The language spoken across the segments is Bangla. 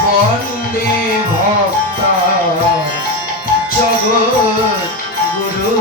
বন্দে ভক্তা জগৎ গুরু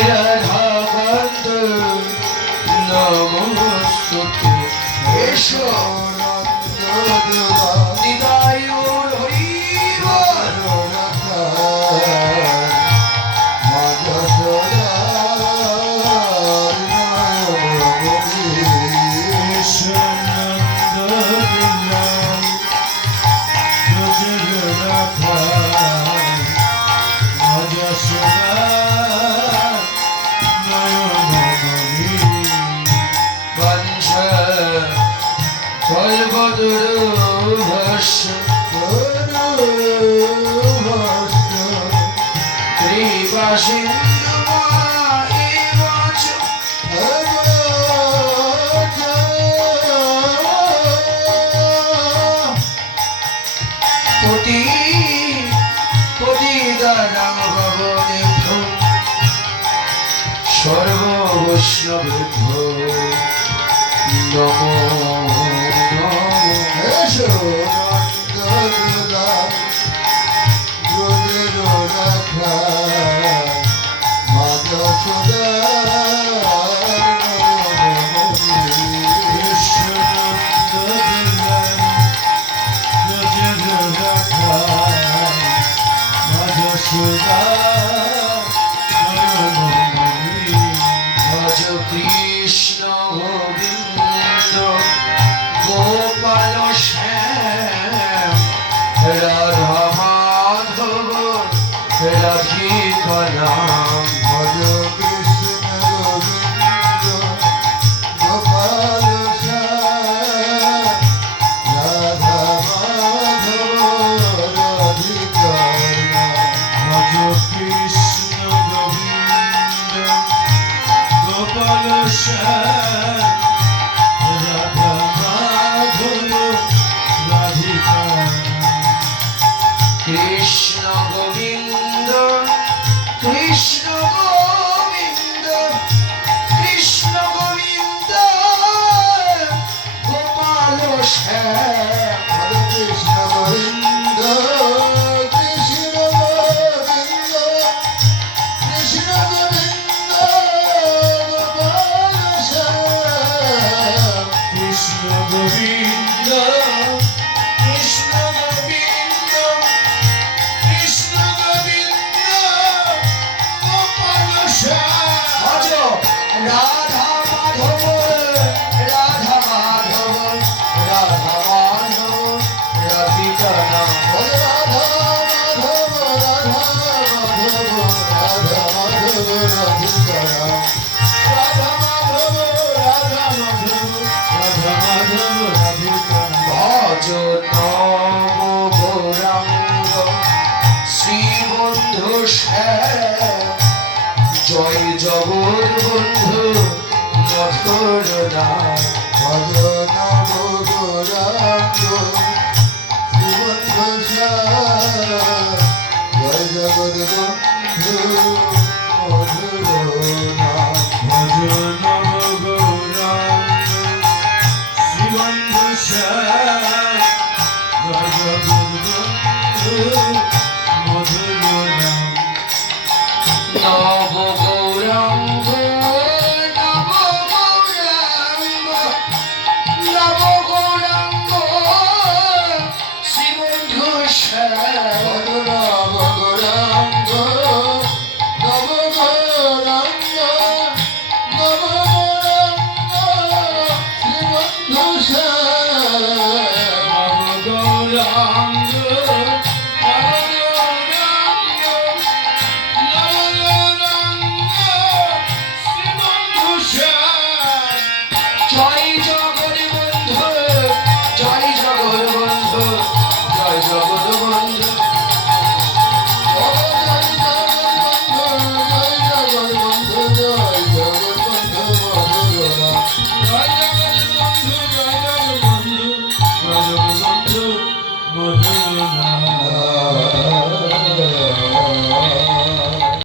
রাধাকান্ত নমস্তুতে এসো নিতাই গৌর হরি বল সর্ব বৈষ্ণবেভ্য নমো কৃষ্ণ গোবিন্দ গোপাল শ্যাম রাধা মাধব রাধিকা নাম ভজ কৃষ্ণ গোবিন্দ গোপাল শ্যাম রাধা মাধব রাধিকা নাম ভজ কৃষ্ণ গোবিন্দ গোপাল শ্যাম রাধা মাধব রাধিকা কৃষ্ণ গোবিন্দ কৃষ্ণ গোবিন্দ কৃষ্ণ গোবিন্দ গোপাল শ্যাম কৃষ্ণ গোবিন্দ কৃষ্ণ গোবিন্দ কৃষ্ণ গোবিন্দ কৃষ্ণ গোবিন্দ কৃষ্ণ গোবিন্দ কৃষ্ণ গোবিন্দ গোপাল শ্যাম রাধা মাধব রাধা মাধব রাধা মাধব রাধিকা নাম রাধা মাধব রাধা মাধব রাধা মাধব রাধিকা নাম রাধা মাধব রাধা মাধব রাধা মাধব রাধিকা ভজ নব গৌরাঙ্গ শ্রীবন্ধু শ্যাম জয় জগৎ বন্ধু মধুর নাম ভজ নব গৌরাঙ্গ শ্রীবন্ধু শ্যাম জয় জগৎ বন্ধু মধুর নাম ভজ নব গৌরাঙ্গ শ্রীবন্ধু শ্যাম